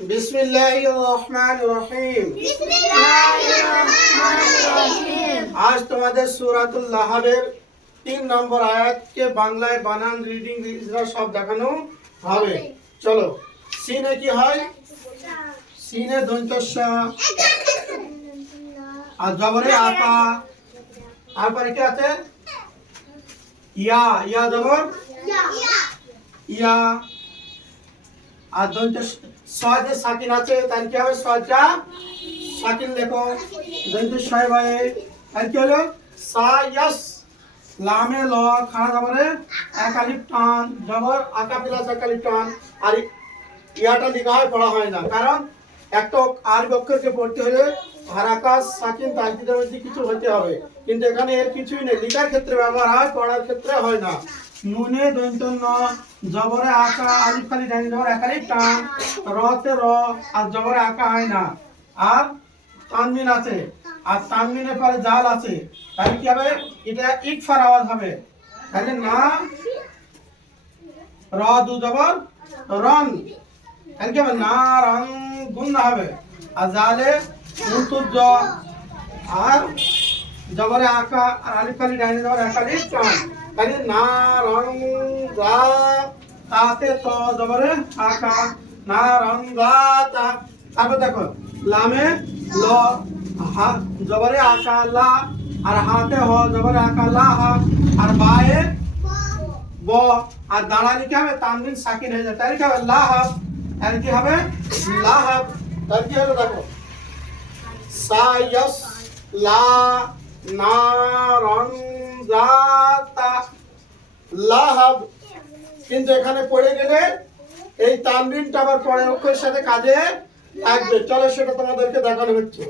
বিসমিল্লাহির রহমানির রহিম। আজ তোমাদের সূরাতুল লাহাবের তিন নম্বর আয়াতকে বাংলায় বানান রিডিং ইজরা সব দেখানো হবে। চলো সিনে কি হয়? সিনে দন্তস্য। আর জবরে আকা তারপরে কি আছে? ইয়া ইয়া জবর? ইয়া। আর দন্ত সহজে সাকিন আছে, তার কি হবে? সহজা সাকিন লেখো দন্ত ছয় ভাই, তার কি হলো? সায়াস লামে ল, খাড়া জবরে, একালিপ টান, জবর আকা প্লাস একালিপ টান, আর ইয়াটা লেখা হয়, পড়া হয় না। কারণ একটা আর অক্ষরকে পড়তে হলে হারাকাস, সাকিন তাকিদের মধ্যে কিছু হতে হবে। কিন্তু এখানে এর কিছুই নেই। লেখার ক্ষেত্রে ব্যবহার হয়, পড়ার ক্ষেত্রে হয় না। নুনে দন্ত জবরে আকা আলিফ খালি ডাইনি জবর একালি টান। রতে র, আর জবরে আকা হয় না। আর তানমিন আছে। আর তানমিনের পরে জাল আছে। তাহলে কি হবে? এটা ইকফার আওয়াজ হবে। তাহলে না, র দু জবর, রন। তাহলে কি হবে? না রং গুণ হবে। আর জালে মুতুজ আর জবরে আকা আর আলিফ খালি ডাইনে জবর একালি টান তাহলে না রং গা তাতে তো জবরে আকা, না রং গা তা। তারপর দেখো, লামে ল, হা জবরে আকা লা, আর হাতে হ জবরে আকা লা, হা। আর বায়ে ব, আর দাঁড়ালে কি হবে? তানবিন সাকিন হয়ে যায়। তাহলে কি হবে? লাহাব তাহলে কি হবে? লাহাব তাহলে কি হলো দেখো? সায়াস লা নারন জাতা লাহাব। কিন্তু এখানে পড়ে গেলে এই তানবিনটা আবার পরের অক্ষরের সাথে কাজে লাগবে। চলো সেটা তোমাদেরকে দেখানো হচ্ছে।